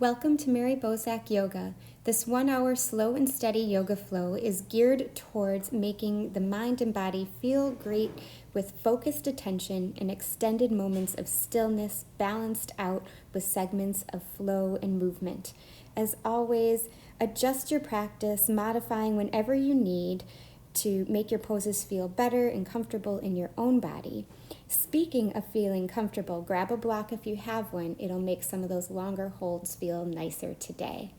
Welcome to Mary Bozak Yoga. This 1 hour slow and steady yoga flow is geared towards making the mind and body feel great with focused attention and extended moments of stillness balanced out with segments of flow and movement. As always, adjust your practice, modifying whenever you need to make your poses feel better and comfortable in your own body. Speaking of feeling comfortable, grab a block if you have one. It'll make some of those longer holds feel nicer today.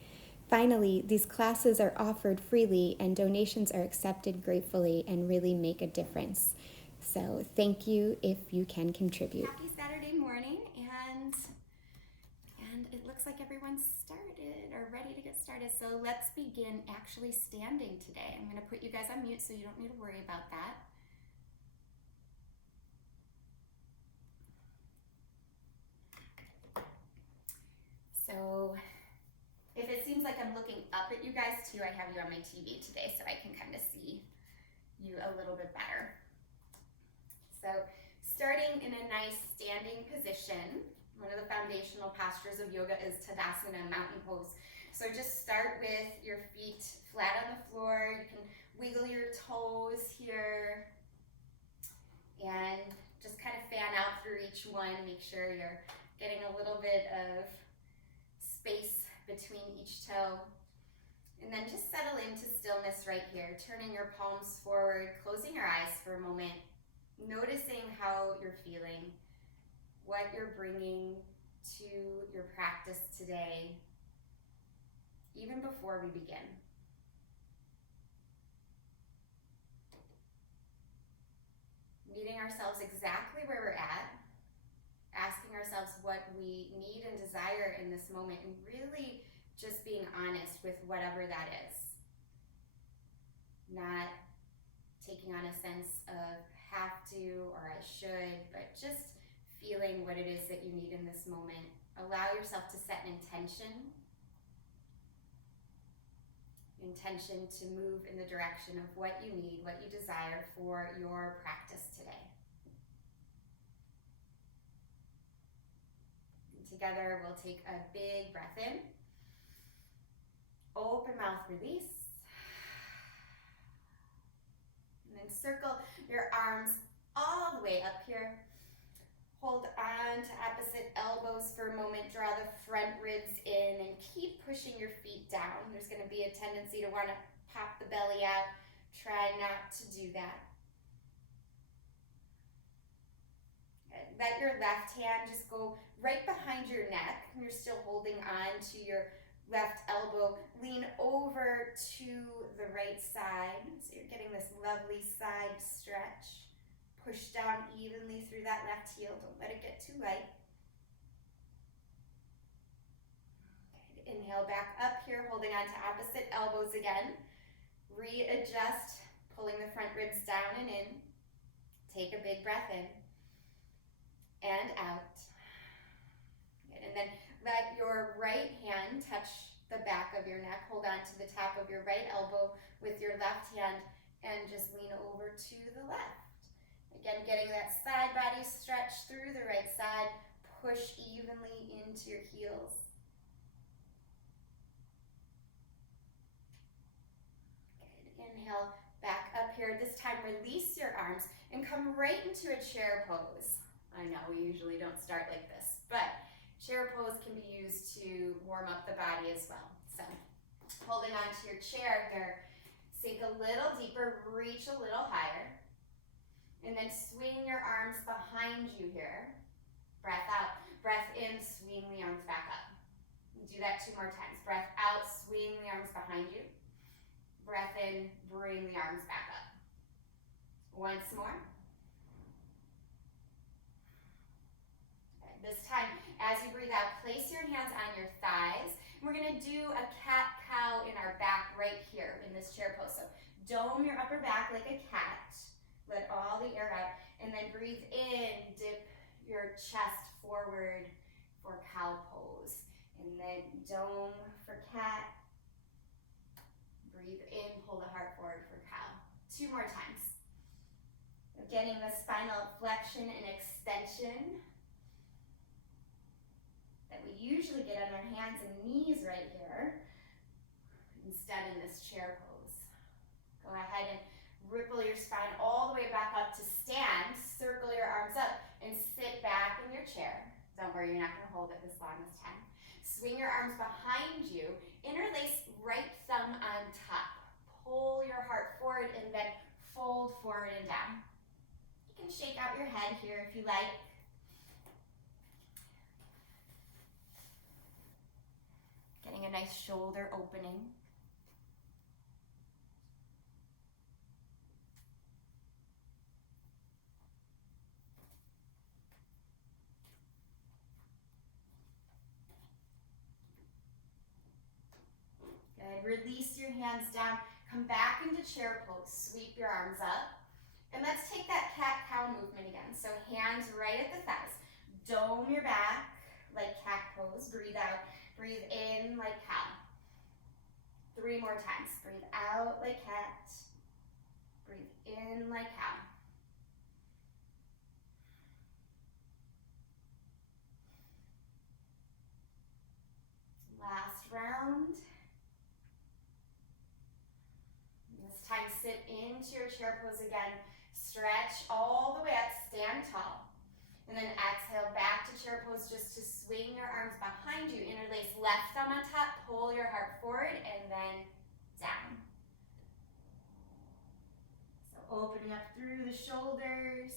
Finally, these classes are offered freely and donations are accepted gratefully and really make a difference. So thank you if you can contribute. Happy Saturday morning, and it looks like everyone's started or ready to get started. So let's begin actually standing today. I'm going to put you guys on mute so you don't need to worry about that. So if it seems like I'm looking up at you guys too, I have you on my TV today so I can kind of see you a little bit better. So starting in a nice standing position, one of the foundational postures of yoga is Tadasana, mountain pose. So just start with your feet flat on the floor. You can wiggle your toes here and just kind of fan out through each one. Make sure you're getting a little bit of space between each toe. And then just settle into stillness right here, turning your palms forward, closing your eyes for a moment, noticing how you're feeling, what you're bringing to your practice today, even before we begin. Meeting ourselves exactly where we're at, asking ourselves what we need and desire in this moment, and really just being honest with whatever that is. Not taking on a sense of have to or I should, but just feeling what it is that you need in this moment. Allow yourself to set an intention to move in the direction of what you need, what you desire for your practice today. And together we'll take a big breath in. Open mouth, release. And then circle your arms all the way up here. Hold on to opposite elbows for a moment. Draw the front ribs in and keep pushing your feet down. There's going to be a tendency to want to pop the belly out. Try not to do that. Let your left hand just go right behind your neck. You're still holding on to your left elbow. Lean over to the right side. So you're getting this lovely side stretch. Push down evenly through that left heel. Don't let it get too light. Good. Inhale back up here, holding on to opposite elbows again. Readjust, pulling the front ribs down and in. Take a big breath in and out. Good. And then let your right hand touch the back of your neck. Hold on to the top of your right elbow with your left hand and just lean over to the left. Again, getting that side body stretch through the right side. Push evenly into your heels. Good. Inhale back up here. This time release your arms and come right into a chair pose. I know we usually don't start like this, but chair pose can be used to warm up the body as well. So holding on to your chair here, sink a little deeper, reach a little higher. And then swing your arms behind you here. Breath out, breath in, swing the arms back up. Do that 2 more times. Breath out, swing the arms behind you. Breath in, bring the arms back up. Once more. Okay, this time, as you breathe out, place your hands on your thighs. We're gonna do a cat-cow in our back right here in this chair pose. So dome your upper back like a cat. Let all the air out, and then breathe in, dip your chest forward for cow pose. And then dome for cat. Breathe in, pull the heart forward for cow. 2 more times. Getting the spinal flexion and extension. Then Good. We usually get on our hands and knees right here, instead in this chair pose. Go ahead and ripple your spine all the way back up to stand. Circle your arms up and sit back in your chair. Don't worry, you're not going to hold it this long this time. Swing your arms behind you. Interlace right thumb on top. Pull your heart forward and then fold forward and down. You can shake out your head here if you like. Getting a nice shoulder opening. Good. Release your hands down. Come back into chair pose. Sweep your arms up. And let's take that cat-cow movement again. So hands right at the thighs. Dome your back like cat pose. Breathe out. Breathe in like cow. 3 more times. Breathe out like cat. Breathe in like cow. Last round. This time sit into your chair pose again. Stretch all the way up, stand tall. And then exhale back to chair pose just to swing your arms behind you. Interlace left thumb on top, pull your heart forward, and then down. So opening up through the shoulders.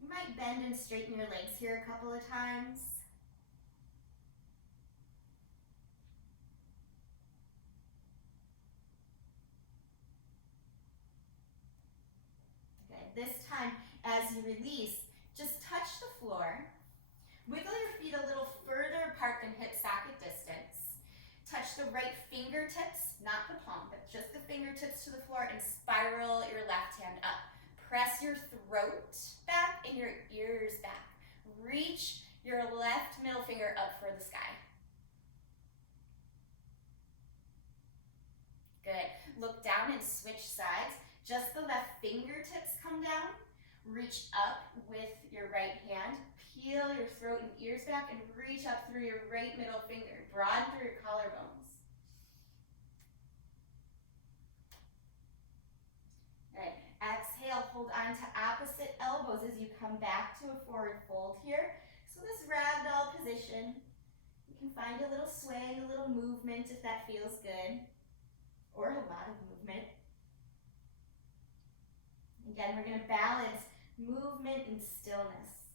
You might bend and straighten your legs here a couple of times. This time, as you release, just touch the floor. Wiggle your feet a little further apart than hip socket distance. Touch the right fingertips, not the palm, but just the fingertips to the floor, and spiral your left hand up. Press your throat back and your ears back. Reach your left middle finger up for the sky. Good. Look down and switch sides. Just the left fingertips come down. Reach up with your right hand. Peel your throat and ears back and reach up through your right middle finger. Broaden through your collarbones. Good. Exhale, hold on to opposite elbows as you come back to a forward fold here. So this ragdoll position, you can find a little sway, a little movement if that feels good, or a lot of movement. Again, we're going to balance movement and stillness.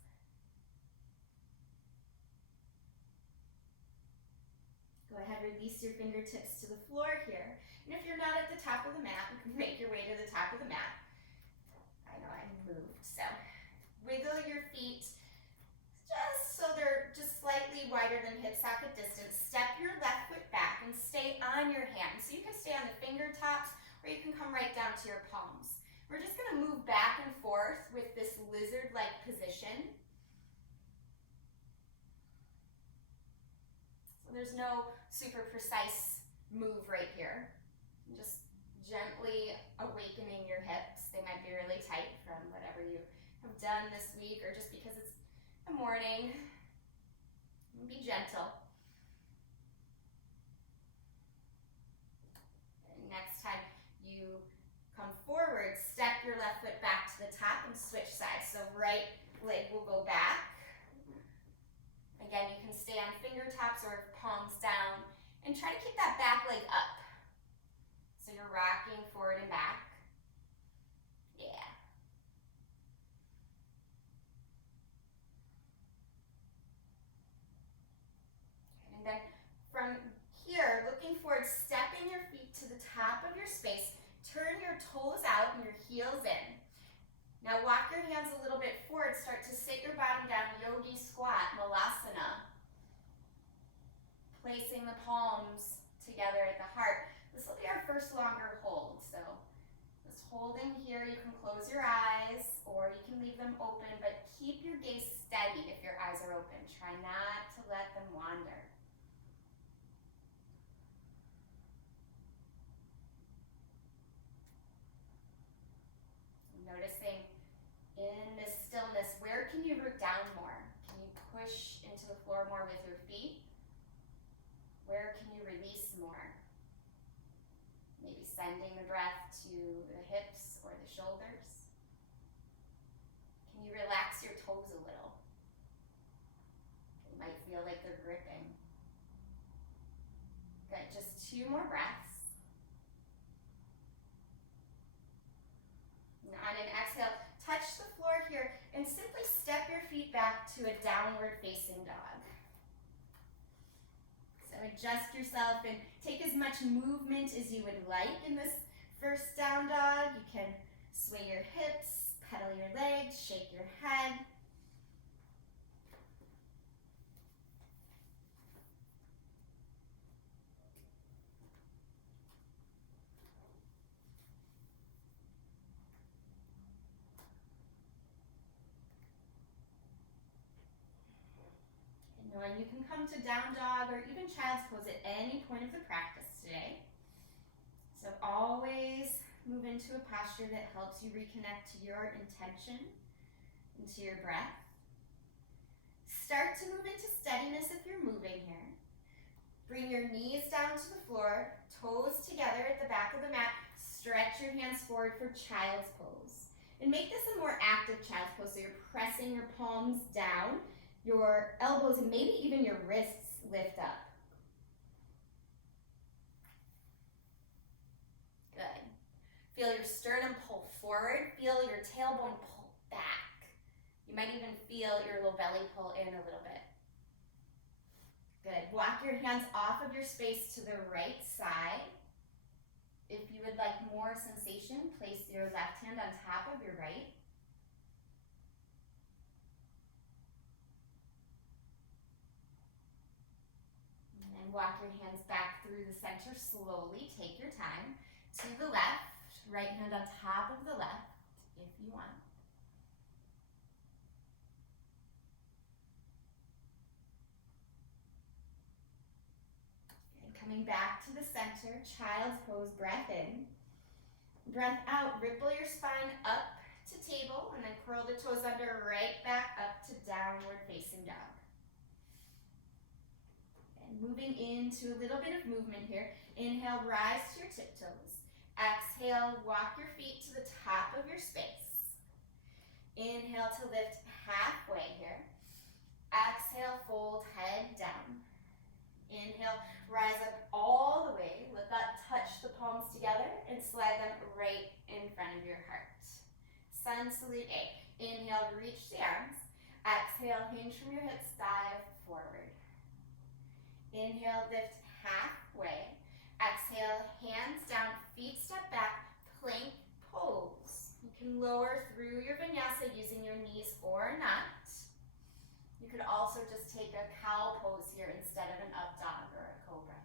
Go ahead, release your fingertips to the floor here. And if you're not at the top of the mat, you can make your way to the top of the mat. I know I moved, so wiggle your feet just so they're just slightly wider than hip socket distance. Step your left foot back and stay on your hands. So you can stay on the fingertops or you can come right down to your palms. We're just going to move back and forth with this lizard-like position. So there's no super precise move right here. Just gently awakening your hips. They might be really tight from whatever you have done this week or just because it's the morning. Be gentle. And next time you come forward, step your left foot back to the top and switch sides. So right leg will go back. Again, you can stay on fingertops or palms down and try to keep that back leg up. So you're rocking forward and back. Yeah. And then from here, looking forward, stepping your feet to the top of your space. Turn your toes out and your heels in. Now walk your hands a little bit forward. Start to sit your bottom down, Yogi squat, Malasana. Placing the palms together at the heart. This will be our first longer hold. So just holding here, you can close your eyes or you can leave them open, but keep your gaze steady if your eyes are open. Try not to let them wander. Noticing in this stillness, where can you root down more? Can you push into the floor more? sending the breath to the hips or the shoulders. Can you relax your toes a little? It might feel like they're gripping. Good, just 2 more breaths. And on an exhale, touch the floor here and simply step your feet back to a downward facing dog. So adjust yourself and take as much movement as you would like in this first down dog. You can sway your hips, pedal your legs, shake your head. And knowing you can come to down dog or even child's pose at any point of the practice today. So always move into a posture that helps you reconnect to your intention and to your breath. Start to move into steadiness if you're moving here. Bring your knees down to the floor, toes together at the back of the mat. Stretch your hands forward for child's pose. And make this a more active child's pose, so you're pressing your palms down, your elbows and maybe even your wrists lift up. Good. Feel your sternum pull forward. Feel your tailbone pull back. You might even feel your low belly pull in a little bit. Good. Walk your hands off of your space to the right side. If you would like more sensation, place your left hand on top of your right. And then walk your hands back through the center slowly. Take your time. To the left, right hand on top of the left, if you want. And coming back to the center, child's pose, breath in. Breath out, ripple your spine up to table, and then curl the toes under, right back up to downward facing dog. And moving into a little bit of movement here. Inhale, rise to your tiptoes. Exhale, walk your feet to the top of your space. Inhale to lift halfway here. Exhale, fold head down. Inhale, rise up all the way. Let that touch the palms together and slide them right in front of your heart. Sun salute A. Inhale, reach the arms. Exhale, hinge from your hips, dive forward. Inhale, lift halfway. Exhale, hands down, feet step back, plank pose. You can lower through your vinyasa using your knees or not. You could also just take a cow pose here instead of an up dog or a cobra.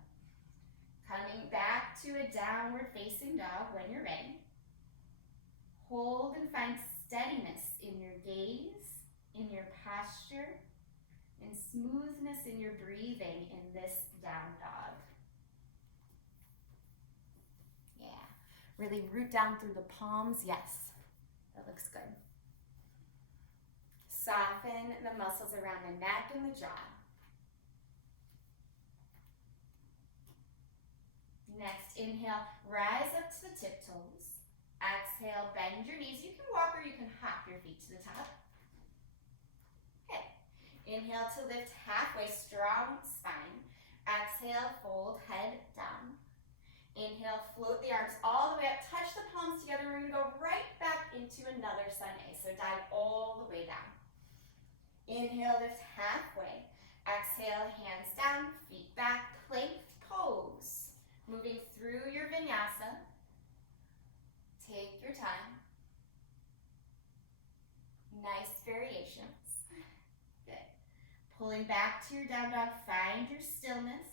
Coming back to a downward facing dog when you're ready. Hold and find steadiness in your gaze, in your posture, and smoothness in your breathing in this down dog. Yeah, really root down through the palms. Yes, that looks good. Soften the muscles around the neck and the jaw. Next, inhale, rise up to the tiptoes. Exhale, bend your knees. You can walk or you can hop your feet to the top. Okay. Inhale to lift halfway, strong spine. Exhale, fold head down. Inhale, float the arms all the way up, touch the palms together. We're gonna go right back into another sun A. So dive all the way down. Inhale, lift halfway. Exhale, hands down, feet back, plank pose. Moving through your vinyasa. Take your time. Nice variations. Good. Pulling back to your down dog, find your stillness.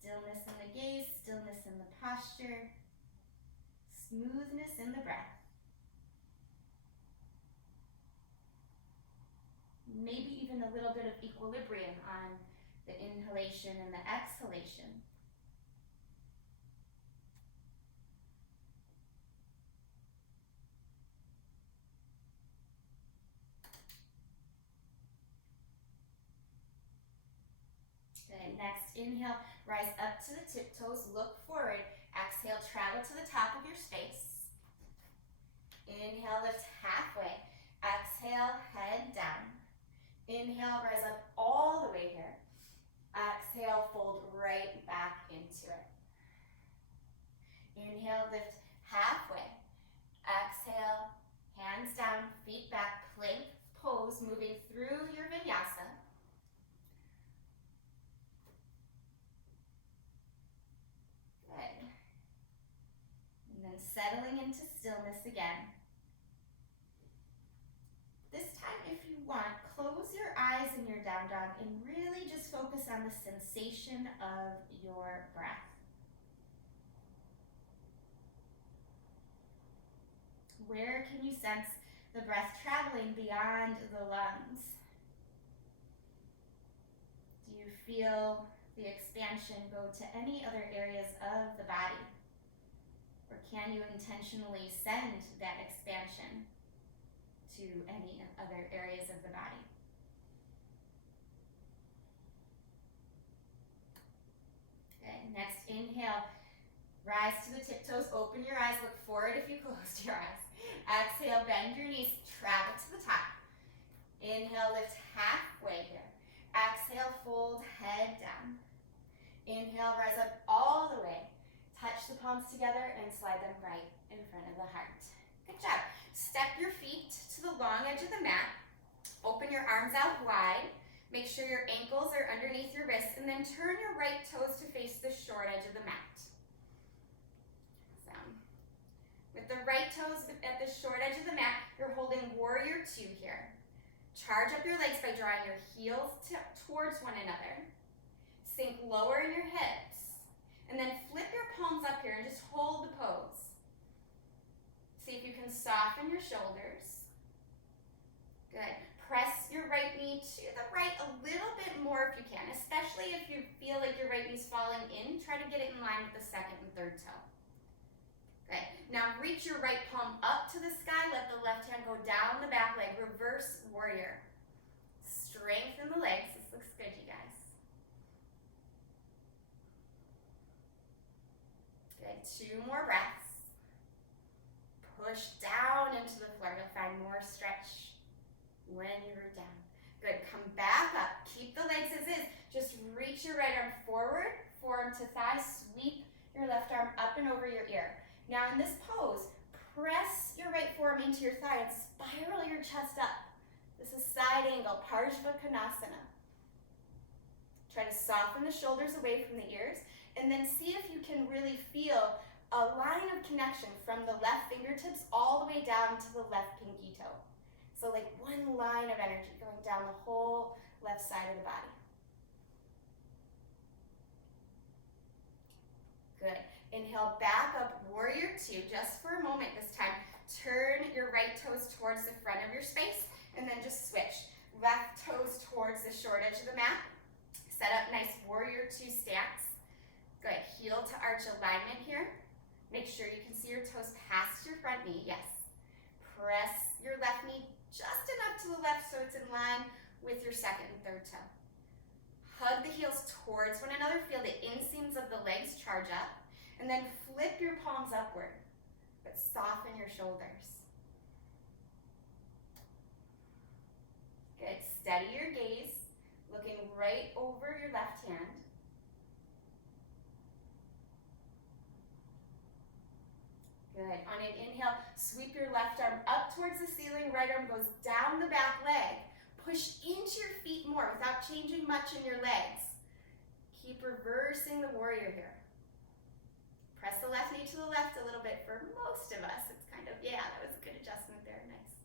Stillness in the gaze, stillness in the posture, smoothness in the breath. Maybe even a little bit of equilibrium on the inhalation and the exhalation. Good. Next, Next, inhale, rise up to the tiptoes, look forward. Exhale, travel to the top of your space. Inhale, lift halfway. Exhale, head down. Inhale, rise up all the way here. Exhale, fold right back into it. Inhale, lift halfway. Exhale, hands down, feet back, plank pose, moving through your vinyasa. Good. And then settling into stillness again. This time, if you want, close your eyes in your down dog and really just focus on the sensation of your breath. Where can you sense the breath traveling beyond the lungs? Do you feel the expansion go to any other areas of the body? Or can you intentionally send that expansion to any other areas of the body? Okay, next inhale, rise to the tiptoes, open your eyes, look forward if you closed your eyes. Exhale, bend your knees, travel to the top. Inhale, lift halfway here. Exhale, fold, head down. Inhale, rise up all the way. Touch the palms together and slide them right in front of the heart. Good job. Step your feet to the long edge of the mat. Open your arms out wide. Make sure your ankles are underneath your wrists, and then turn your right toes to face the short edge of the mat. With the right toes at the short edge of the mat, you're holding warrior two here. Charge up your legs by drawing your heels towards one another. Sink lower in your hips. And then flip your palms up here and just hold the pose. See if you can soften your shoulders. Good. Press your right knee to the right a little bit more if you can, especially if you feel like your right knee's falling in. Try to get it in line with the second and third toe. Good. Now reach your right palm up to the sky. Let the left hand go down the back leg. Reverse warrior. Strengthen the legs. This looks good, you guys. Good. 2 more breaths. Push down into the floor. You'll find more stretch when you're down. Good. Come back up. Keep the legs as is. Just reach your right arm forward, forearm to thigh. Sweep your left arm up and over your ear. Now in this pose, press your right forearm into your thigh and spiral your chest up. This is side angle, Parshvakonasana. Try to soften the shoulders away from the ears, and then see if you can really feel a line of connection from the left fingertips all the way down to the left pinky toe. So like one line of energy going down the whole left side of the body. Good. Inhale, back up, warrior two, just for a moment this time. Turn your right toes towards the front of your space, and then just switch. Left toes towards the short edge of the mat. Set up nice warrior two stance. Good, heel to arch alignment here. Make sure you can see your toes past your front knee, yes. Press your left knee just enough to the left so it's in line with your second and third toe. Hug the heels towards one another, feel the inseams of the legs charge up. And then flip your palms upward, but soften your shoulders. Good, steady your gaze, looking right over your left hand. Good, on an inhale, sweep your left arm up towards the ceiling, right arm goes down the back leg. Push into your feet more without changing much in your legs. Keep reversing the warrior here. Press the left knee to the left a little bit for most of us. It's kind of, yeah, that was a good adjustment there, nice.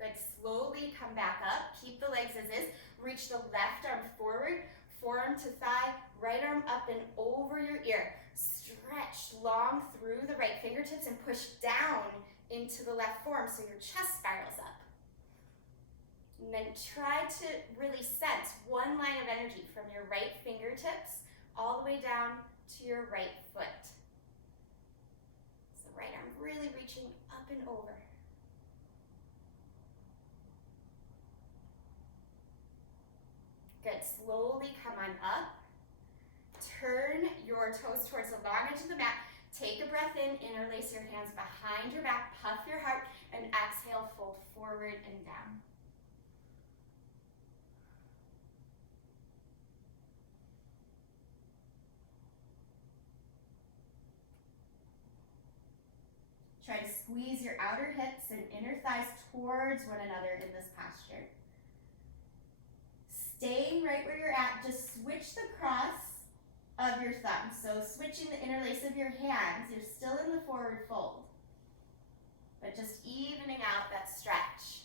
Good, slowly come back up. Keep the legs as is. Reach the left arm forward, forearm to thigh, right arm up and over your ear. Stretch long through the right fingertips and push down into the left forearm so your chest spirals up. And then try to really sense one line of energy from your right fingertips all the way down to your right foot. So right arm really reaching up and over. Slowly come on up. Turn your toes towards the long edge of the mat. Take a breath in, interlace your hands behind your back, puff your heart, and exhale, fold forward and down. Try to squeeze your outer hips and inner thighs towards one another in this posture. Staying right where you're at, just switch the cross of your thumbs. So switching the interlace of your hands, you're still in the forward fold, but just evening out that stretch.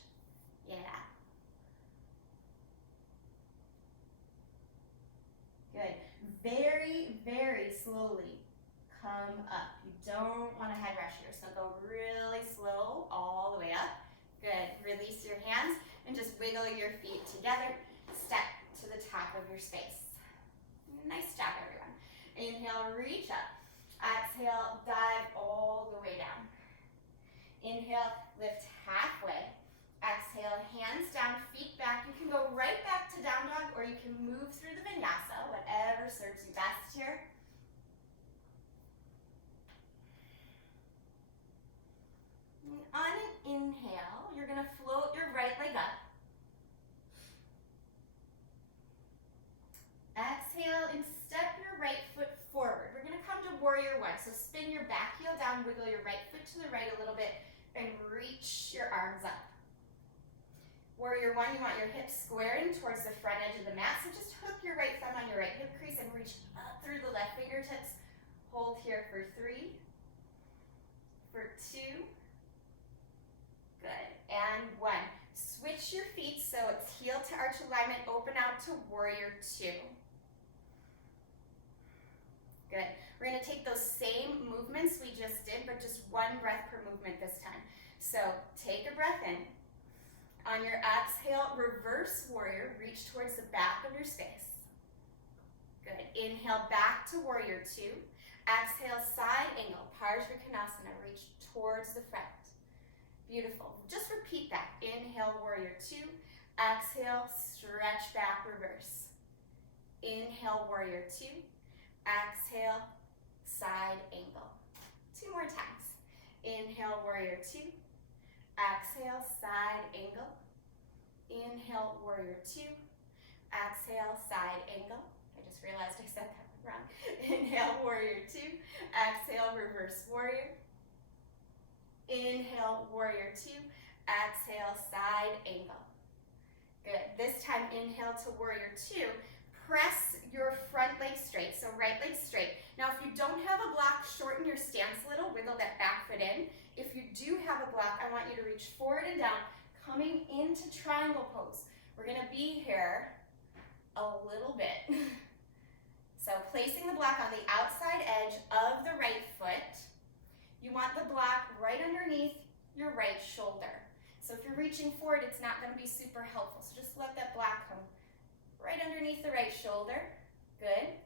Yeah. Good. Very, very slowly come up. You don't want to head rush here, so go really slow all the way up. Good. Release your hands and just wiggle your feet together. Step to the top of your space. Nice job, everyone. Inhale, reach up. Exhale, dive all the way down. Inhale, lift halfway. Exhale, hands down, feet back. You can go right back to down dog, or you can move through the vinyasa, whatever serves you best here. And on an inhale, you're going to float your right leg up. Exhale and step your right foot forward. We're going to come to warrior one. So spin your back heel down, wiggle your right foot to the right a little bit, and reach your arms up. Warrior one, you want your hips squaring towards the front edge of the mat. So just hook your right thumb on your right hip crease and reach up through the left fingertips. Hold here for 3, for 2, good, and 1. Switch your feet so it's heel to arch alignment, open out to warrior 2. Good. We're going to take those same movements we just did, but just one breath per movement this time. So take a breath in. On your exhale, reverse warrior, reach towards the back of your space. Good. Inhale back to warrior 2. Exhale, side angle, Parshvanasana, reach towards the front. Beautiful. Just repeat that. Inhale, warrior 2. Exhale, stretch back, reverse. Inhale, warrior 2. Exhale, side angle. 2 more times. Inhale, warrior 2. Exhale, side angle. Inhale, warrior 2. Exhale, side angle. I just realized I said that one wrong. Inhale, warrior 2. Exhale, reverse warrior. Inhale, warrior 2. Exhale, side angle. Good. This time, inhale to warrior 2. Press your front leg straight, so right leg straight. Now, if you don't have a block, shorten your stance a little, wiggle that back foot in. If you do have a block, I want you to reach forward and down, coming into triangle pose. We're gonna be here a little bit. So placing the block on the outside edge of the right foot. You want the block right underneath your right shoulder. So if you're reaching forward, it's not gonna be super helpful. So just let that block come right underneath the right shoulder. Good.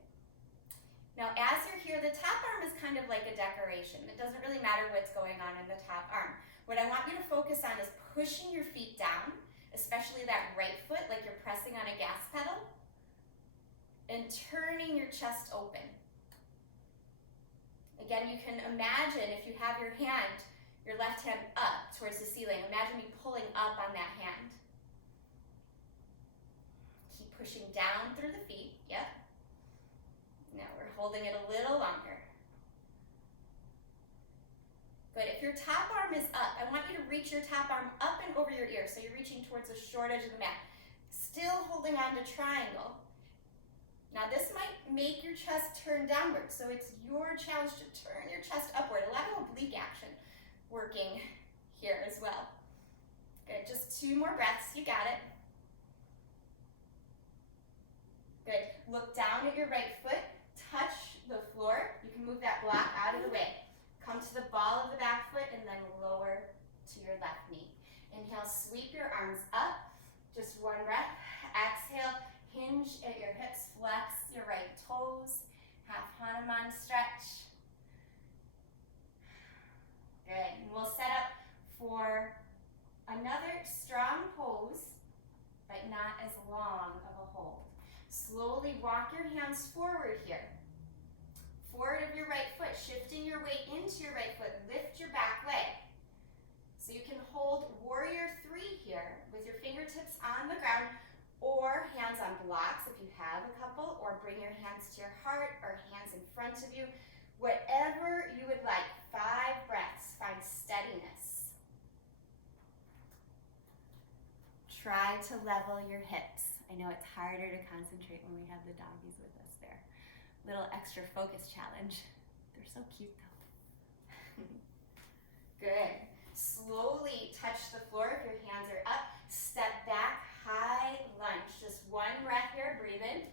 Now, as you're here, the top arm is kind of like a decoration. It doesn't really matter what's going on in the top arm. What I want you to focus on is pushing your feet down, especially that right foot, like you're pressing on a gas pedal, and turning your chest open. Again, you can imagine if you have your hand, your left hand up towards the ceiling. Imagine me pulling up on that hand. Keep pushing down through the feet. Yep. Now we're holding it a little longer. Good. If your top arm is up, I want you to reach your top arm up and over your ear. So you're reaching towards the short edge of the mat. Still holding on to triangle. Now this might make your chest turn downward. So it's your challenge to turn your chest upward. A lot of oblique action working here as well. Good. Just 2 more breaths. You got it. Good. Look down at your right foot. Touch the floor. You can move that block out of the way. Come to the ball of the back foot and then lower to your left knee. Inhale, sweep your arms up. Just 1 breath. Exhale, hinge at your hips, flex your right toes. Half Hanuman stretch. Good. And we'll set up for another strong pose, but not as long of a hold. slowly walk your hands forward here. Forward of your right foot, shifting your weight into your right foot. Lift your back leg. So you can hold warrior 3 here with your fingertips on the ground or hands on blocks if you have a couple, or bring your hands to your heart or hands in front of you. Whatever you would like. 5 breaths. Find steadiness. Try to level your hips. I know it's harder to concentrate when we have the doggies with us there. Little extra focus challenge. They're so cute though. Good. Slowly touch the floor if your hands are up. Step back, high lunge. Just 1 breath here, breathe in.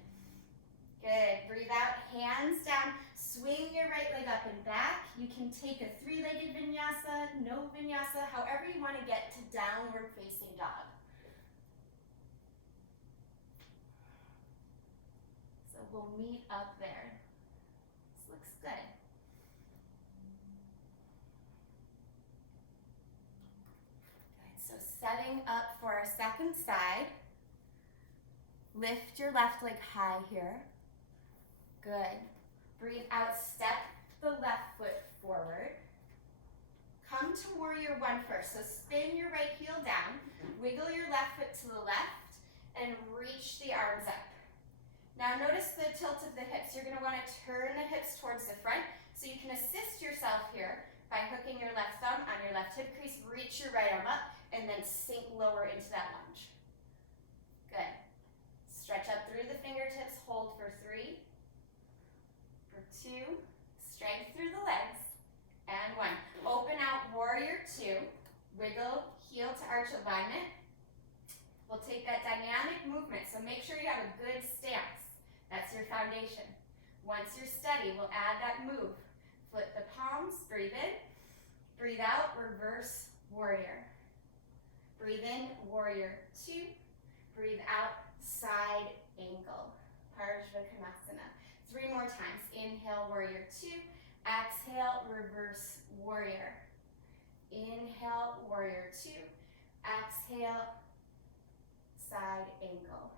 Good, breathe out, hands down. Swing your right leg up and back. You can take a 3-legged vinyasa, no vinyasa, however you want to get to downward facing dog. So we'll meet up there. This looks good. So setting up for our second side. Lift your left leg high here. Good. Breathe out, step the left foot forward. Come to warrior 1 first. So spin your right heel down, wiggle your left foot to the left, and reach the arms up. Now notice the tilt of the hips. You're gonna wanna turn the hips towards the front, so you can assist yourself here by hooking your left thumb on your left hip crease, reach your right arm up, and then sink lower into that lunge. Good. Stretch up through the fingertips, hold for 3, for 2, strength through the legs, and 1. Open out, warrior 2, wiggle, heel to arch alignment. We'll take that dynamic movement, so make sure you have a good stance. That's your foundation. Once you're steady, we'll add that move. Flip the palms, breathe in, breathe out, reverse warrior. Breathe in, warrior 2, breathe out, side angle, Parshvanasana. 3 more times. Inhale, warrior 2. Exhale, reverse warrior. Inhale, warrior 2. Exhale, side angle.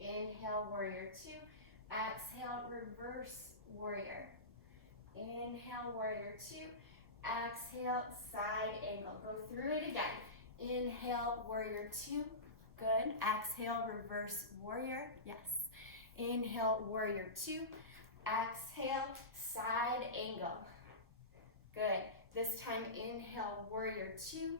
Inhale, warrior 2. Exhale, reverse warrior. Inhale, warrior 2. Exhale, side angle. Go through it again. Inhale, warrior 2. Good. Exhale, reverse warrior. Yes. Inhale, warrior 2. Exhale, side angle. Good. This time, inhale, warrior 2.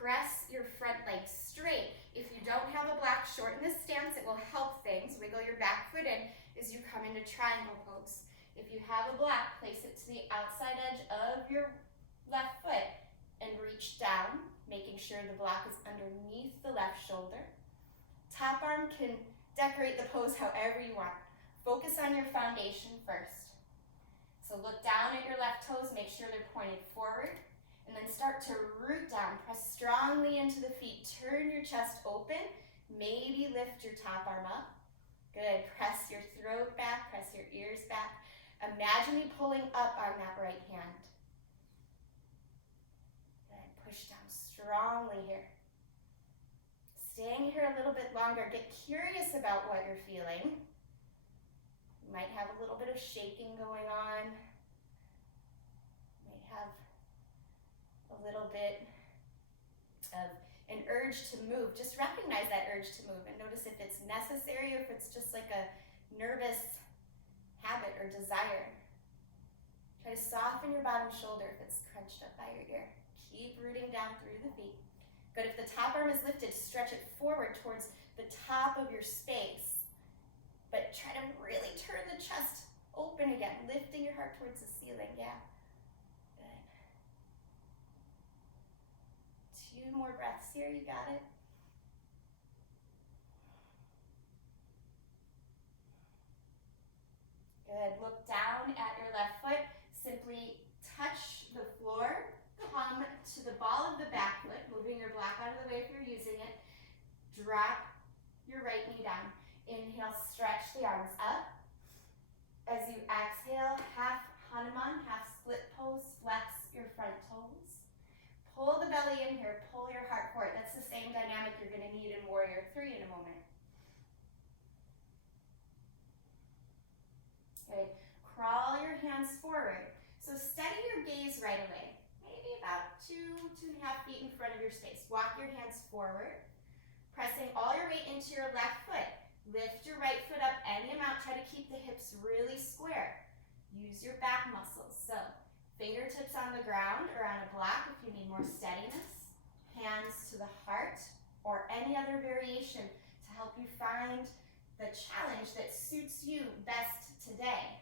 Press your front leg straight. If you don't have a block, shorten this stance. It will help things. Wiggle your back foot in as you come into triangle pose. If you have a block, place it to the outside edge of your left foot and reach down, making sure the block is underneath the left shoulder. Top arm can decorate the pose however you want. Focus on your foundation first. So look down at your left toes, make sure they're pointed forward, and then start to root down. Press strongly into the feet. Turn your chest open. Maybe lift your top arm up. Good. Press your throat back, press your ears back. Imagine me pulling up on that right hand. Good. Push down strongly here. Staying here a little bit longer. Get curious about what you're feeling. You might have a little bit of shaking going on. You might have a little bit of an urge to move. Just recognize that urge to move and notice if it's necessary or if it's just like a nervous habit or desire. Try to soften your bottom shoulder if it's crunched up by your ear. Keep rooting down through the feet. Good. If the top arm is lifted, stretch it forward towards the top of your space. But try to really turn the chest open again, lifting your heart towards the ceiling. Yeah. Good. 2 more breaths here. You got it. Good. Look down at your left foot. Simply touch the floor. Come to the ball of the back foot, moving your block out of the way if you're using it. Drop your right knee down. Inhale, stretch the arms up. As you exhale, half Hanuman, half split pose, flex your front toes. Pull the belly in here, pull your heart forward. That's the same dynamic you're going to need in Warrior 3 in a moment. Good. Crawl your hands forward. So steady your gaze right away. Maybe about 2.5 feet in front of your space. Walk your hands forward, pressing all your weight into your left foot. Lift your right foot up any amount. Try to keep the hips really square. Use your back muscles. So fingertips on the ground or on a block if you need more steadiness. Hands to the heart or any other variation to help you find the challenge that suits you best today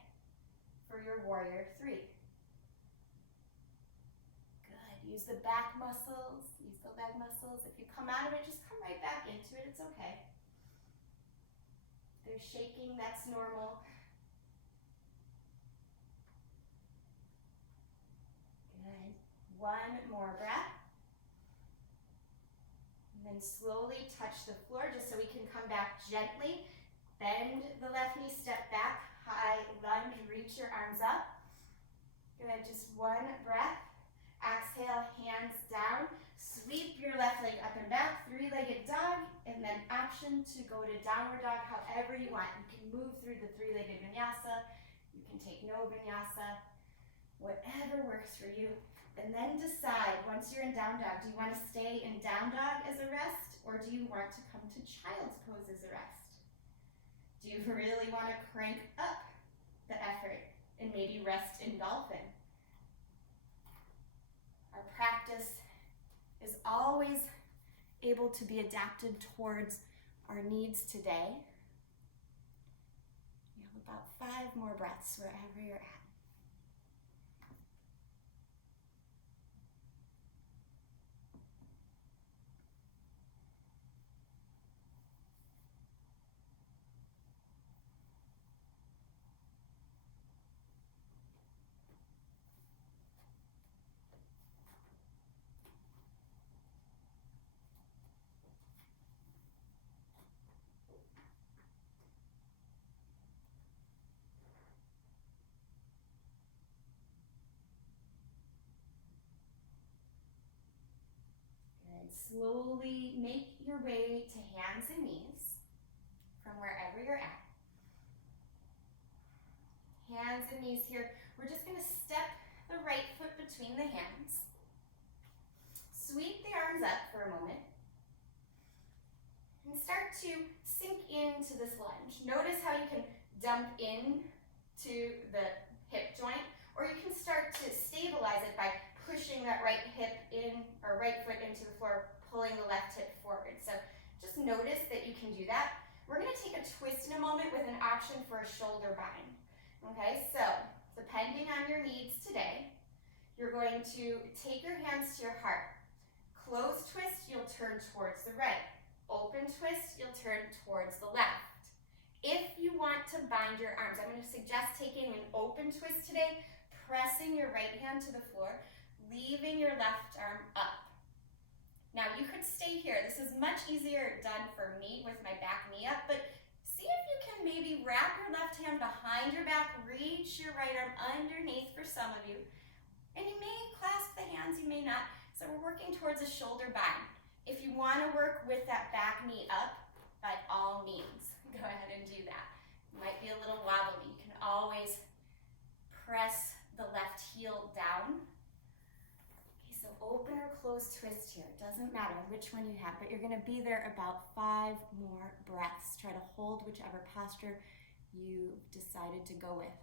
for your warrior 3. Good. Use the back muscles. Use the leg muscles. If you come out of it, just come right back into it. It's okay. If there's shaking, that's normal. Good. One more breath. And then slowly touch the floor just so we can come back gently. Bend the left knee, step back, high lunge, reach your arms up. Good, just one breath. Exhale, hands down. Sweep your left leg up and back, 3-legged dog, and then option to go to downward dog however you want. You can move through the 3-legged vinyasa. You can take no vinyasa, whatever works for you. And then decide, once you're in down dog, do you want to stay in down dog as a rest, or do you want to come to child's pose as a rest? Do you really want to crank up the effort and maybe rest in dolphin? Our practice is always able to be adapted towards our needs today. You have about 5 more breaths wherever you're at. Slowly make your way to hands and knees from wherever you're at. Hands and knees here. We're just going to step the right foot between the hands. Sweep the arms up for a moment. And start to sink into this lunge. Notice how you can dump in to the hip joint, or you can start to stabilize it by pushing that right hip in, or right foot into the floor, pulling the left hip forward. So just notice that you can do that. We're going to take a twist in a moment with an option for a shoulder bind. Okay, so depending on your needs today, you're going to take your hands to your heart. Closed twist, you'll turn towards the right. Open twist, you'll turn towards the left. If you want to bind your arms, I'm going to suggest taking an open twist today, pressing your right hand to the floor, leaving your left arm up. Now you could stay here. This is much easier done for me with my back knee up, but see if you can maybe wrap your left hand behind your back, reach your right arm underneath for some of you. And you may clasp the hands, you may not. So we're working towards a shoulder bind. If you want to work with that back knee up, by all means, go ahead and do that. It might be a little wobbly. You can always press the left heel down. Okay, so open or closed twist here. It doesn't matter which one you have, but you're going to be there about 5 more breaths. Try to hold whichever posture you decided to go with.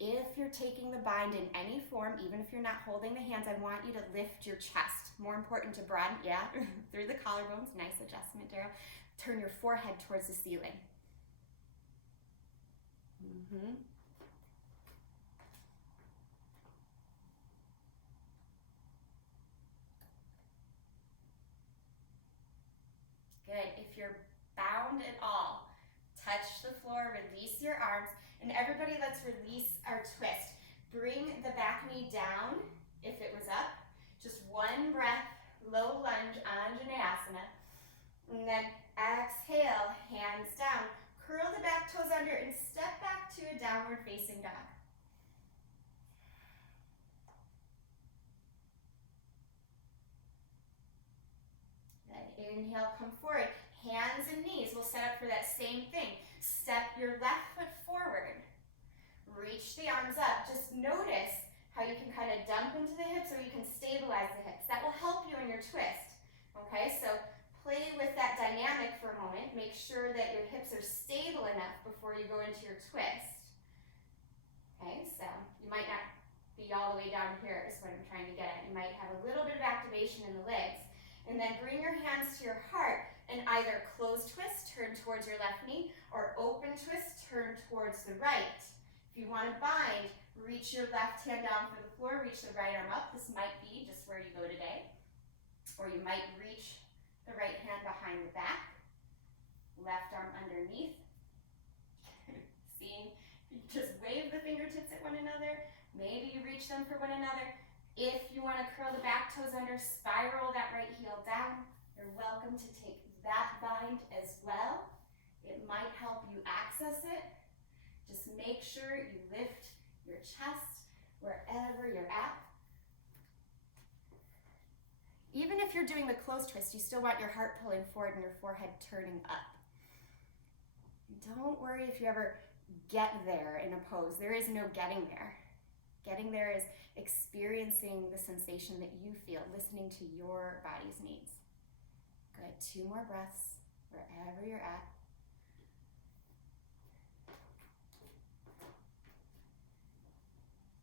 If you're taking the bind in any form, even if you're not holding the hands, I want you to lift your chest. More important to broaden, through the collarbones. Nice adjustment, Daryl. Turn your forehead towards the ceiling. Good. If you're bound at all, touch the floor, release your arms, and everybody, let's release our twist. Bring the back knee down if it was up. Just one breath, low lunge, Anjaneyasana. And then exhale, hands down. Curl the back toes under and step back to a downward facing dog. Then inhale, come forward. Hands and knees will set up for that same thing. Step your left foot forward. into your twist. Okay, so you might not be all the way down here is what I'm trying to get at. You might have a little bit of activation in the legs. And then bring your hands to your heart and either close twist, turn towards your left knee, or open twist, turn towards the right. If you want to bind, reach your left hand down for the floor, reach the right arm up. This might be just where you go today. Or you might reach the right hand behind the back, left arm underneath. Seeing, you just wave the fingertips at one another. Maybe you reach them for one another. If you want to curl the back toes under, spiral that right heel down. You're welcome to take that bind as well. It might help you access it. Just make sure you lift your chest wherever you're at. Even if you're doing the closed twist, you still want your heart pulling forward and your forehead turning up. Don't worry if you ever get there in a pose. There is no getting there. Getting there is experiencing the sensation that you feel, listening to your body's needs. Good, 2 more breaths wherever you're at.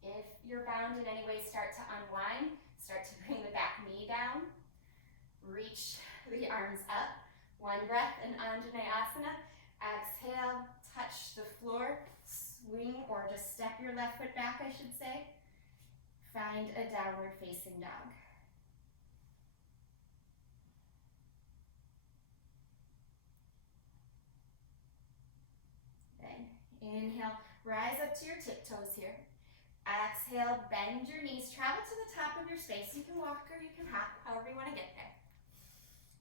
If you're bound in any way, start to unwind. Start to bring the back knee down. Reach the arms up. 1 breath in Anjaneyasana. Exhale, touch the floor. Swing or just step your left foot back, I should say. Find a downward facing dog. Then inhale, rise up to your tiptoes here. Exhale, bend your knees, travel to the top of your space. You can walk or you can hop, however you want to get there.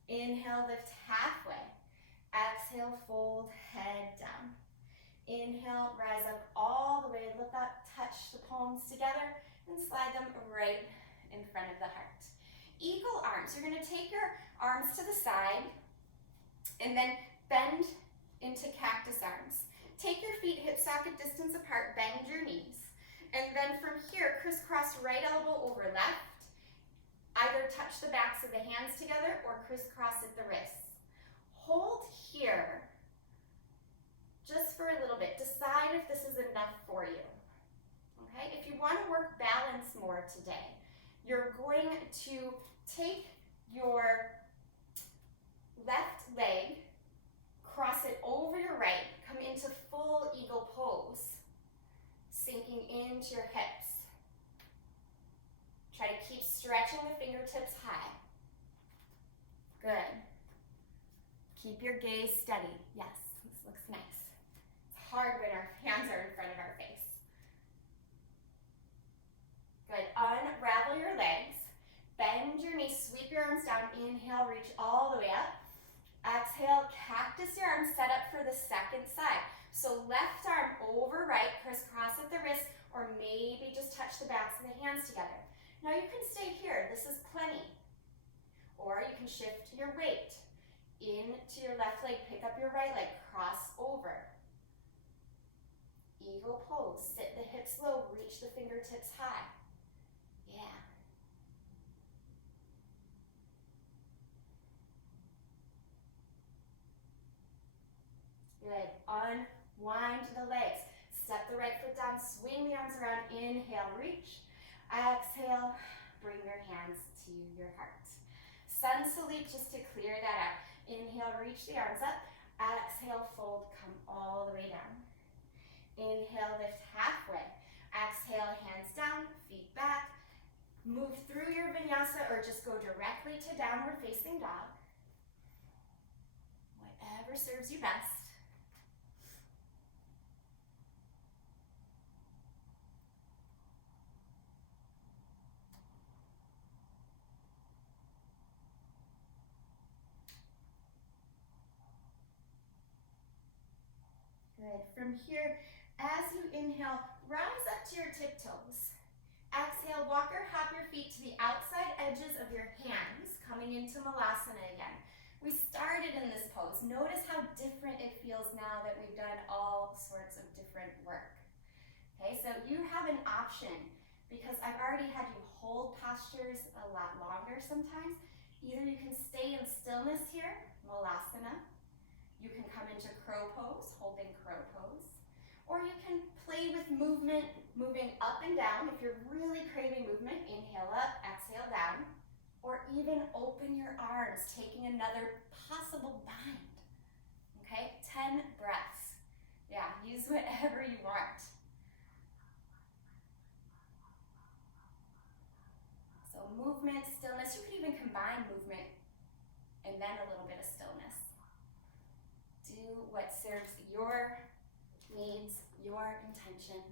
Inhale, lift halfway. Exhale, fold, head down. Inhale, rise up all the way, look up, touch the palms together, and slide them right in front of the heart. Eagle arms, you're gonna take your arms to the side, and then bend into cactus arms. Take your feet hip socket distance apart, bend your knees. And then from here, crisscross right elbow over left. Either touch the backs of the hands together or crisscross at the wrists. Hold here just for a little bit. Decide if this is enough for you. Okay, if you want to work balance more today, you're going to take your left leg, cross it over your right, come into full eagle pose, sinking into your hips. Try to keep stretching the fingertips high. Good. Keep your gaze steady. Yes, this looks nice. It's hard when our hands are in front of our face. Good. Unravel your legs. Bend your knees, sweep your arms down. Inhale, reach all the way up. Exhale, cactus your arms, set up for the second side. So left arm over right, crisscross at the wrist, or maybe just touch the backs of the hands together. Now you can stay here, this is plenty. Or you can shift your weight into your left leg, pick up your right leg, cross over. Eagle pose, sit the hips low, reach the fingertips high. Yeah. Good. Unwind the legs. Step the right foot down, swing the arms around. Inhale, reach. Exhale, bring your hands to your heart. Sun salute, just to clear that out. Inhale, reach the arms up. Exhale, fold, come all the way down. Inhale, lift halfway. Exhale, hands down, feet back. Move through your vinyasa or just go directly to downward facing dog. Whatever serves you best. Good. From here, as you inhale, rise up to your tiptoes. Exhale, walk or hop your feet to the outside edges of your hands, coming into Malasana again. We started in this pose. Notice how different it feels now that we've done all sorts of different work. Okay, so you have an option, because I've already had you hold postures a lot longer sometimes. Either you can stay in stillness here, Malasana. You can come into crow pose, holding crow pose. Or you can play with movement, moving up and down. If you're really craving movement, inhale up, exhale down. Or even open your arms, taking another possible bind. Okay, 10 breaths. Yeah, use whatever you want. So movement, stillness, you could even combine movement and then a little bit of stillness. Do what serves your needs, your intention.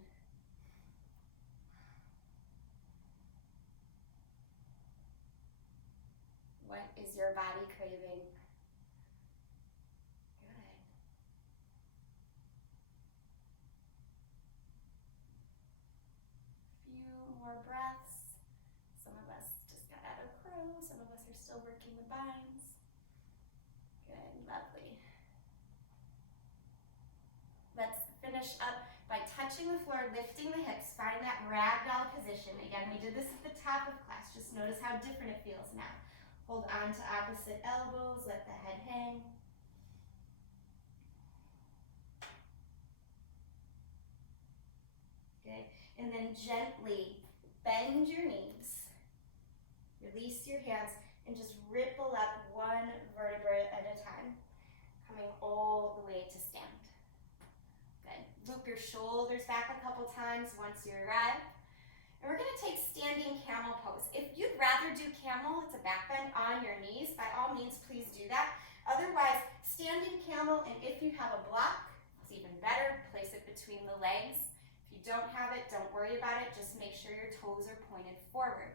What is your body craving? Good. Few more breaths. Some of us just got out of crow. Some of us are still working the binds. Good, lovely. Let's finish up by touching the floor, lifting the hips. Find that ragdoll position. Again, we did this at the top of class. Just notice how different it feels now. Hold on to opposite elbows, let the head hang. Good. And then gently bend your knees. Release your hands and just ripple up one vertebra at a time, coming all the way to stand. Good. Loop your shoulders back a couple times once you arrive. And we're gonna take standing camel pose. If you'd rather do camel, it's a back bend on your knees, by all means, please do that. Otherwise, standing camel, and if you have a block, it's even better, place it between the legs. If you don't have it, don't worry about it, just make sure your toes are pointed forward.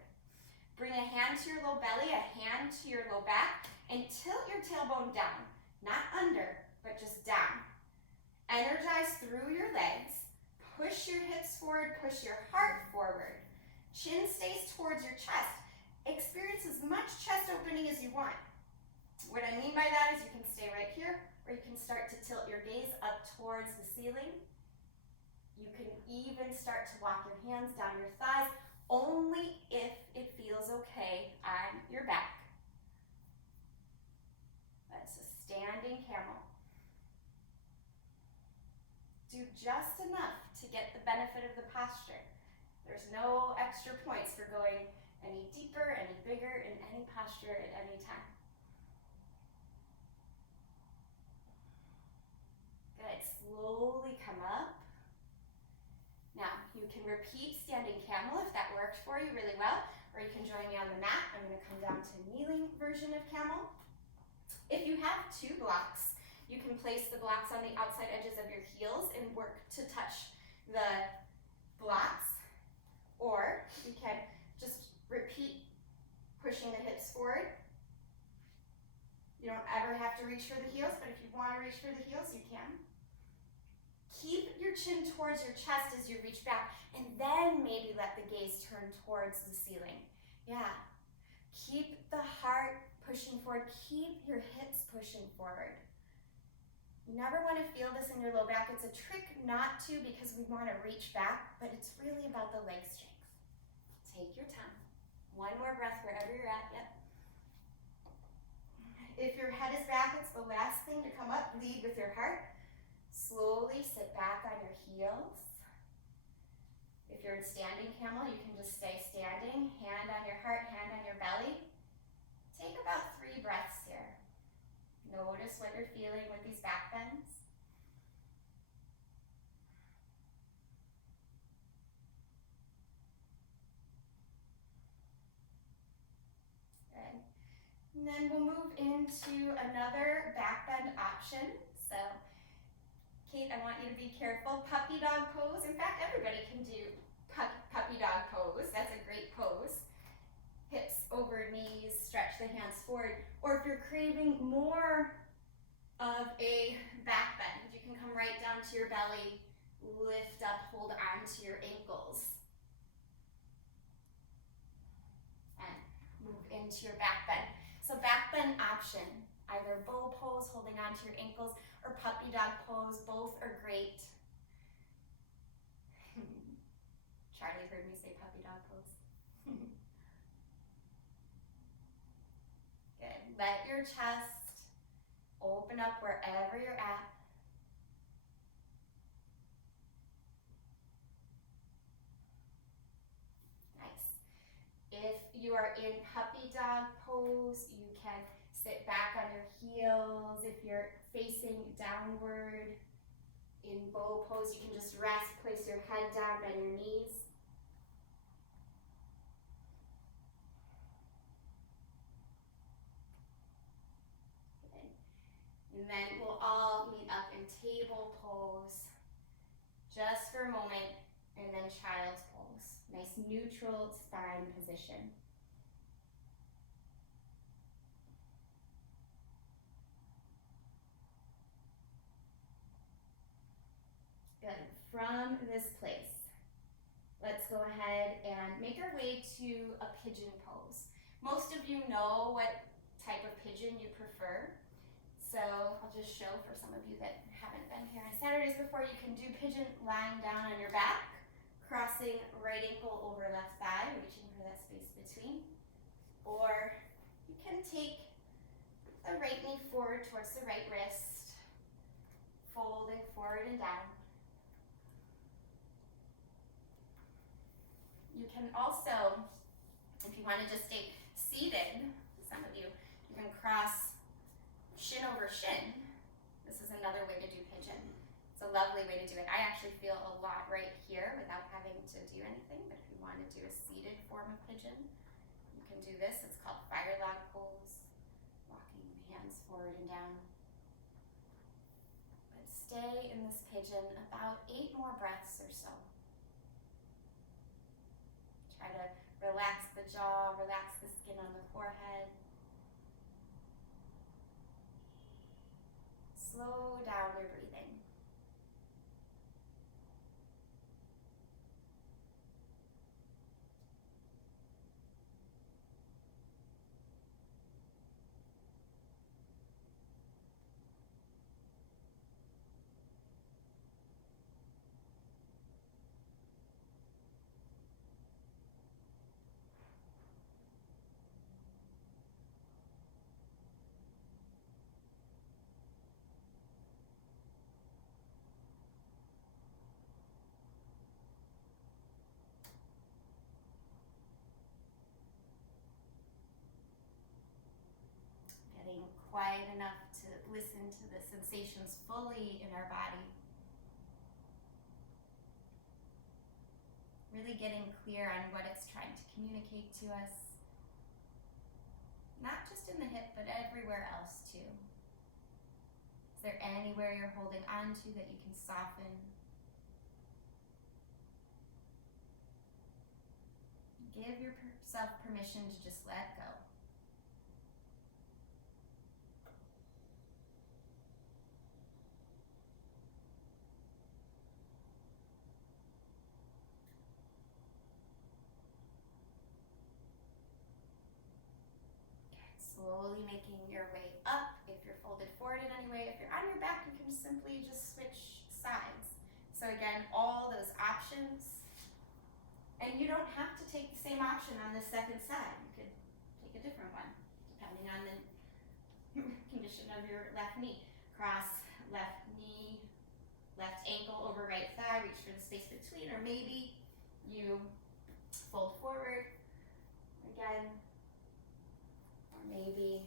Bring a hand to your low belly, a hand to your low back, and tilt your tailbone down, not under, but just down. Energize through your legs. Push your hips forward, push your heart forward. Chin stays towards your chest. Experience as much chest opening as you want. What I mean by that is you can stay right here, or you can start to tilt your gaze up towards the ceiling. You can even start to walk your hands down your thighs, only if it feels okay on your back. That's a standing camel. Do just enough to get the benefit of the posture. There's no extra points for going any deeper, any bigger, in any posture at any time. Good, slowly come up. Now, you can repeat standing camel if that worked for you really well, or you can join me on the mat. I'm gonna come down to kneeling version of camel. If you have two blocks, you can place the blocks on the outside edges of your heels and work to touch the blocks, or you can just repeat pushing the hips forward. You don't ever have to reach for the heels, but if you want to reach for the heels, you can. Keep your chin towards your chest as you reach back, and then maybe let the gaze turn towards the ceiling. Yeah. Keep the heart pushing forward. Keep your hips pushing forward. You never want to feel this in your low back. It's a trick not to, because we want to reach back, but it's really about the leg strength. Take your time. One more breath wherever you're at. Yep. If your head is back, it's the last thing to come up. Lead with your heart. Slowly sit back on your heels. If you're in standing camel, you can just stay standing. Hand on your heart, hand on your belly. Take about 3 breaths here. Notice what you're feeling with these back bends. Good. And then we'll move into another back bend option. So, Kate, I want you to be careful. Puppy dog pose. In fact, everybody can do puppy dog pose. That's a great pose. Hips over knees, stretch the hands forward. Or if you're craving more of a back bend, you can come right down to your belly, lift up, hold on to your ankles, and move into your back bend. So back bend option, either bow pose, holding on to your ankles, or puppy dog pose, both are great. Charlie heard me say puppy dog pose. Good, let your chest open up wherever you're at. you are in puppy dog pose, you can sit back on your heels. If you're facing downward in bow pose, you can just rest, place your head down, bend your knees. And then we'll all meet up in table pose just for a moment, and then child's pose. Nice neutral spine position. Good. From this place, let's go ahead and make our way to a pigeon pose. Most of you know what type of pigeon you prefer. So I'll just show for some of you that haven't been here on Saturdays before, you can do pigeon lying down on your back, crossing right ankle over left thigh, reaching for that space between. Or you can take the right knee forward towards the right wrist, folding forward and down. You can also, if you want to just stay seated, some of you, you can cross shin over shin. This is another way to do pigeon. It's a lovely way to do it. I actually feel a lot right here without having to do anything, but if you want to do a seated form of pigeon, you can do this. It's called fire log pose, walking hands forward and down. But stay in this pigeon about 8 more breaths or so. Try to relax the jaw, relax the skin on the forehead. Slow down your breathing. Getting quiet enough to listen to the sensations fully in our body. Really getting clear on what it's trying to communicate to us. Not just in the hip, but everywhere else too. Is there anywhere you're holding on to that you can soften? Give yourself permission to just let go. Slowly making your way up. If you're folded forward in any way, if you're on your back, you can simply just switch sides. So again, all those options. And you don't have to take the same option on the second side. You could take a different one, depending on the condition of your left knee. Cross left knee, left ankle over right thigh, reach for the space between, or maybe you fold forward again. Maybe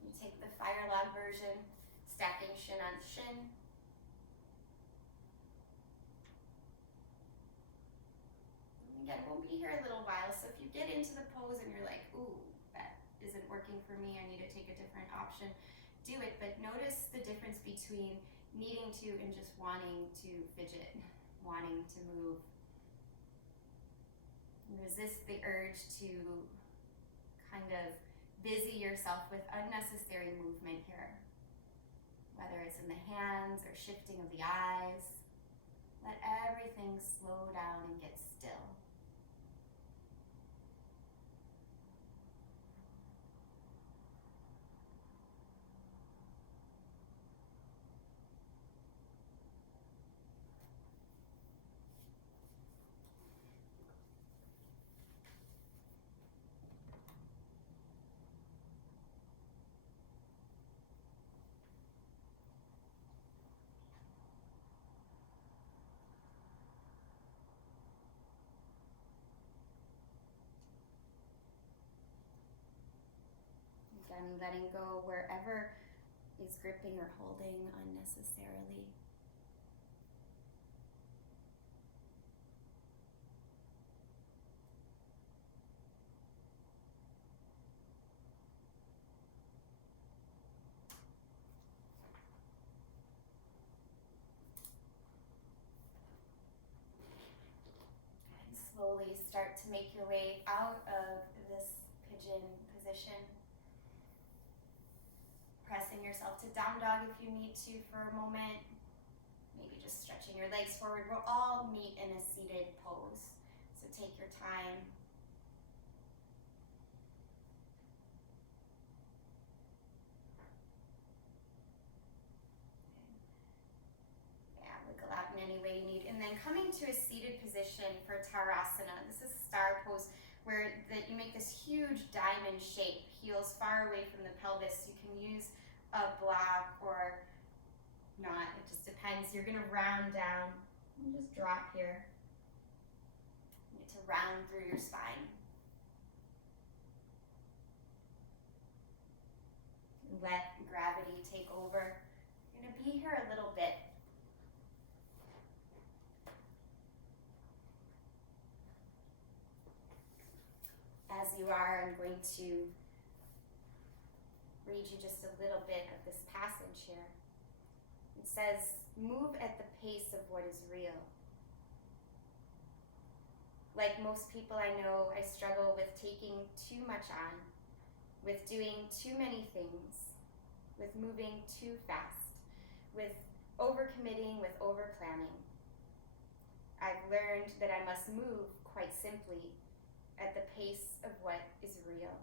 you take the fire log version, stacking shin on shin. And again, we'll be here a little while, so if you get into the pose and you're like, ooh, that isn't working for me, I need to take a different option, do it. But notice the difference between needing to and just wanting to fidget, wanting to move. Resist the urge to kind of busy yourself with unnecessary movement here. Whether it's in the hands or shifting of the eyes, let everything slow down and get still. Again, letting go wherever is gripping or holding unnecessarily. And slowly start to make your way out of this pigeon position. Pressing yourself to down dog if you need to for a moment. Maybe just stretching your legs forward. We'll all meet in a seated pose, so take your time. Yeah, wiggle out in any way you need. And then coming to a seated position for Tarasana. This is star pose where you make this huge diamond shape, heels far away from the pelvis. You can use a block or not, it just depends. You're gonna round down and just drop here. You get to round through your spine. Let gravity take over. You're gonna be here a little bit. As you are, I'm going to read you just a little bit of this passage here. It says, move at the pace of what is real. Like most people I know, I struggle with taking too much on, with doing too many things, with moving too fast, with overcommitting, with overplanning. I've learned that I must move, quite simply, at the pace of what is real.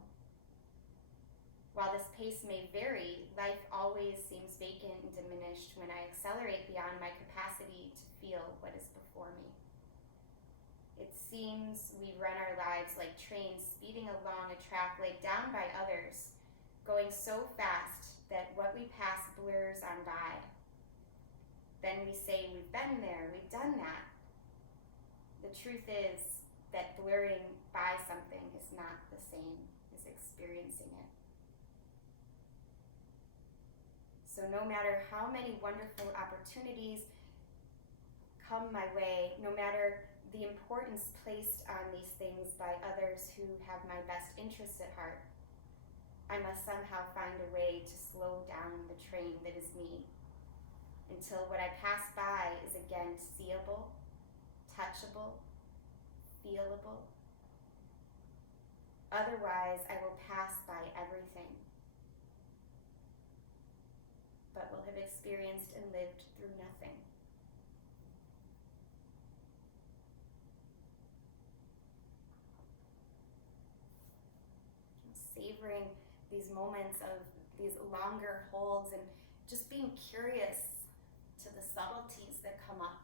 While this pace may vary, life always seems vacant and diminished when I accelerate beyond my capacity to feel what is before me. It seems we run our lives like trains speeding along a track laid down by others, going so fast that what we pass blurs on by. Then we say we've been there, we've done that. The truth is that blurring by something is not the same as experiencing it. So no matter how many wonderful opportunities come my way, no matter the importance placed on these things by others who have my best interests at heart, I must somehow find a way to slow down the train that is me, until what I pass by is again seeable, touchable, feelable. Otherwise, I will pass by everything, but will have experienced and lived through nothing. Savoring these moments of these longer holds and just being curious to the subtleties that come up.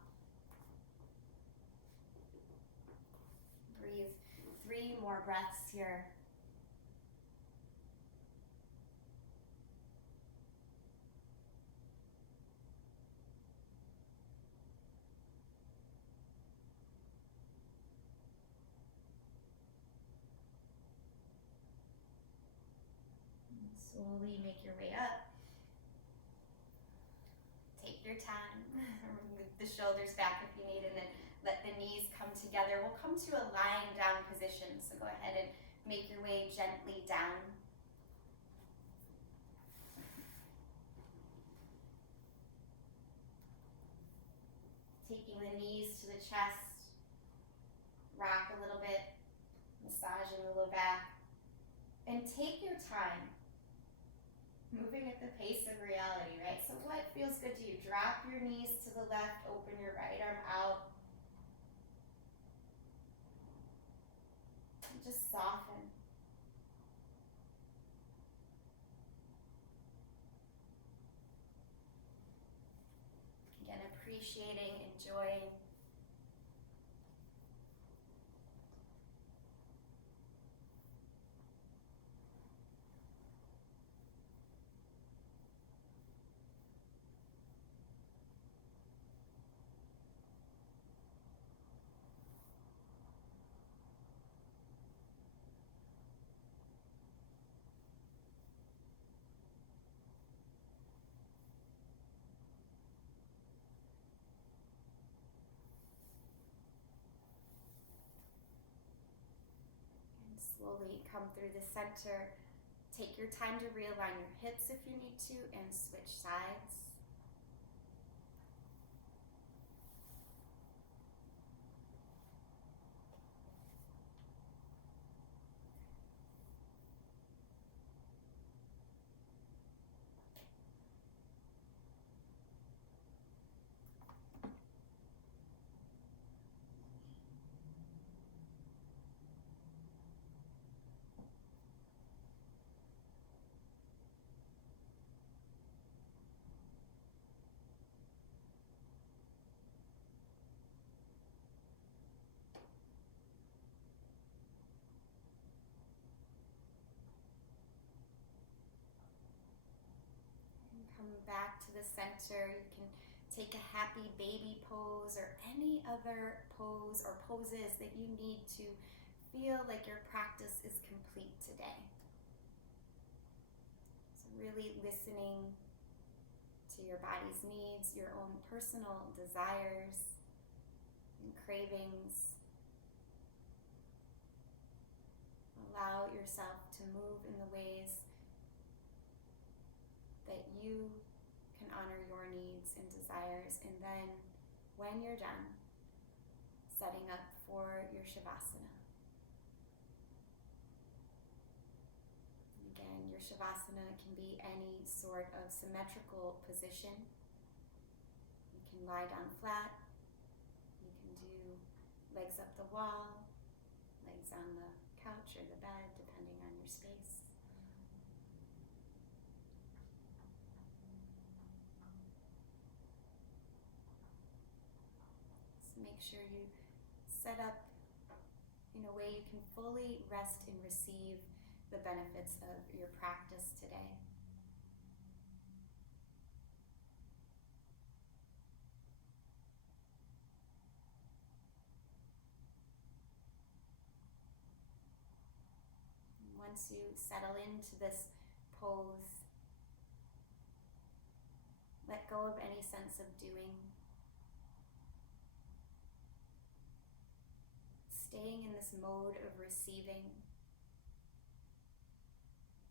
Breathe 3 more breaths here. Slowly make your way up. Take your time. Move the shoulders back if you need, and then let the knees come together. We'll come to a lying down position, so go ahead and make your way gently down. Taking the knees to the chest, rock a little bit, massaging the low back, and take your time. Moving at the pace of reality, right? So what feels good to you? Drop your knees to the left, open your right arm out. And just soften. Again, appreciating, enjoying. Slowly come through the center. Take your time to realign your hips if you need to and switch sides. Come back to the center. You can take a happy baby pose or any other pose or poses that you need to feel like your practice is complete today. So really listening to your body's needs, your own personal desires and cravings. Allow yourself to move in the ways that you can honor your needs and desires, and then when you're done, setting up for your Shavasana. And again, your Shavasana can be any sort of symmetrical position. You can lie down flat, you can do legs up the wall, legs on the couch or the bed, depending on your space. Make sure you set up in a way you can fully rest and receive the benefits of your practice today. And once you settle into this pose, let go of any sense of doing. Staying in this mode of receiving.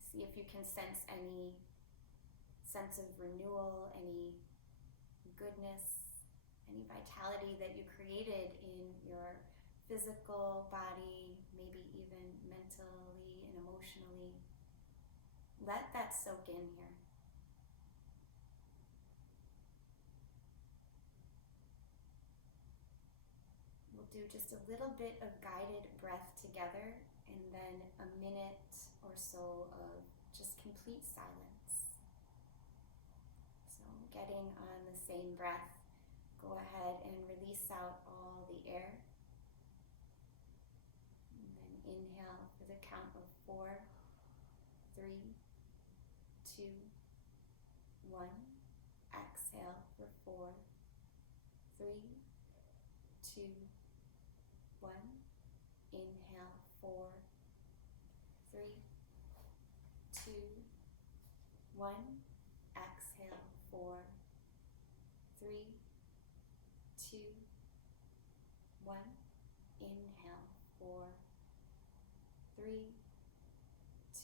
See if you can sense any sense of renewal, any goodness, any vitality that you created in your physical body, maybe even mentally and emotionally. Let that soak in here. Do just a little bit of guided breath together, and then a minute or so of just complete silence. So getting on the same breath, go ahead and release out all the air. And then inhale for the count of 4, 3, 2, 1. Exhale for 4, 3, 2, 1. Inhale, 4, 3, 2, 1. Exhale, 4, 3, 2, 1. Inhale, 4, 3,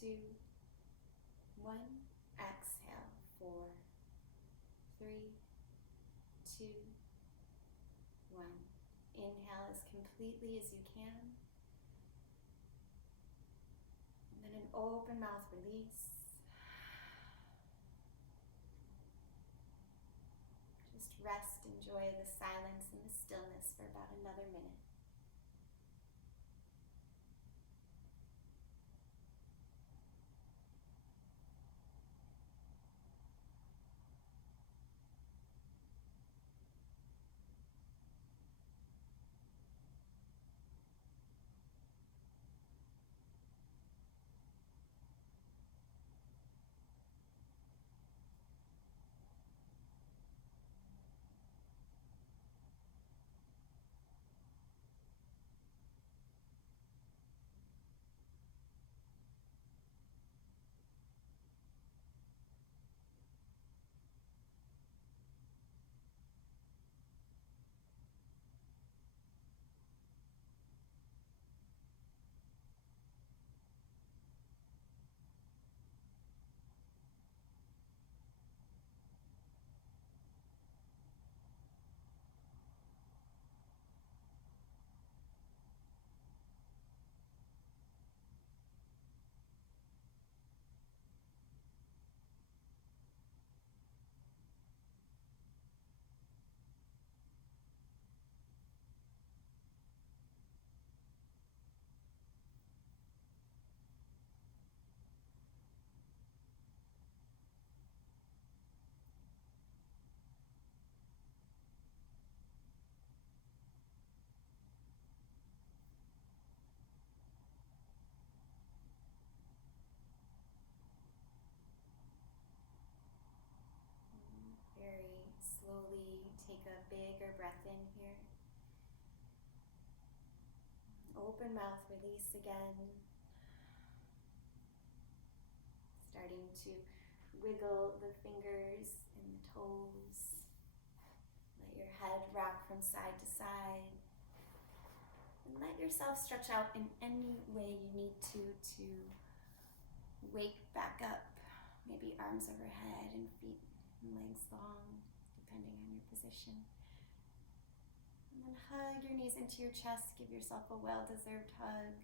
2, 1. Exhale, 4, 3, 2, 1. Inhale as completely as you can. And then an open mouth release. Just rest, enjoy the silence and the stillness for about another minute. take a bigger breath in here. Open mouth, release again. Starting to wiggle the fingers and the toes. Let your head rock from side to side. And let yourself stretch out in any way you need to wake back up. Maybe arms overhead and feet and legs long, depending on your position. And then hug your knees into your chest. Give yourself a well-deserved hug.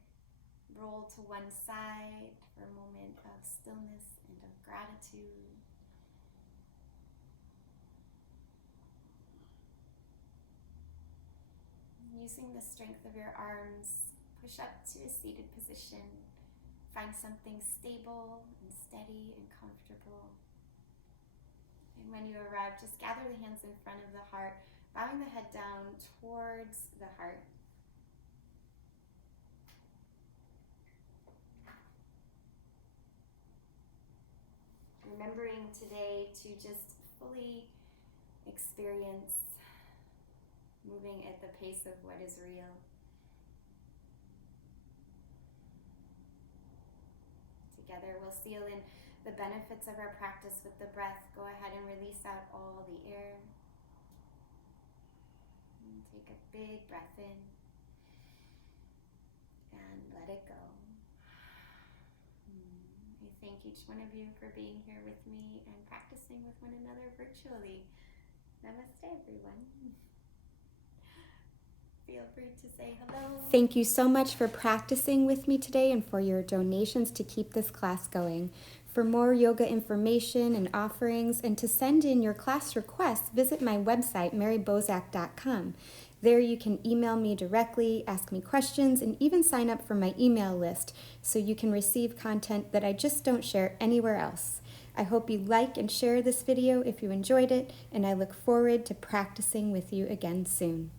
Roll to one side for a moment of stillness and of gratitude. Using the strength of your arms, push up to a seated position. Find something stable and steady and comfortable. And when you arrive, just gather the hands in front of the heart, bowing the head down towards the heart. Remembering today to just fully experience moving at the pace of what is real. Together we'll seal in the benefits of our practice with the breath. Go ahead and release out all the air. And take a big breath in and let it go. I thank each one of you for being here with me and practicing with one another virtually. Namaste, everyone. Feel free to say hello. Thank you so much for practicing with me today and for your donations to keep this class going. For more yoga information and offerings and to send in your class requests, visit my website, marybozak.com. There you can email me directly, ask me questions, and even sign up for my email list so you can receive content that I just don't share anywhere else. I hope you like and share this video if you enjoyed it, and I look forward to practicing with you again soon.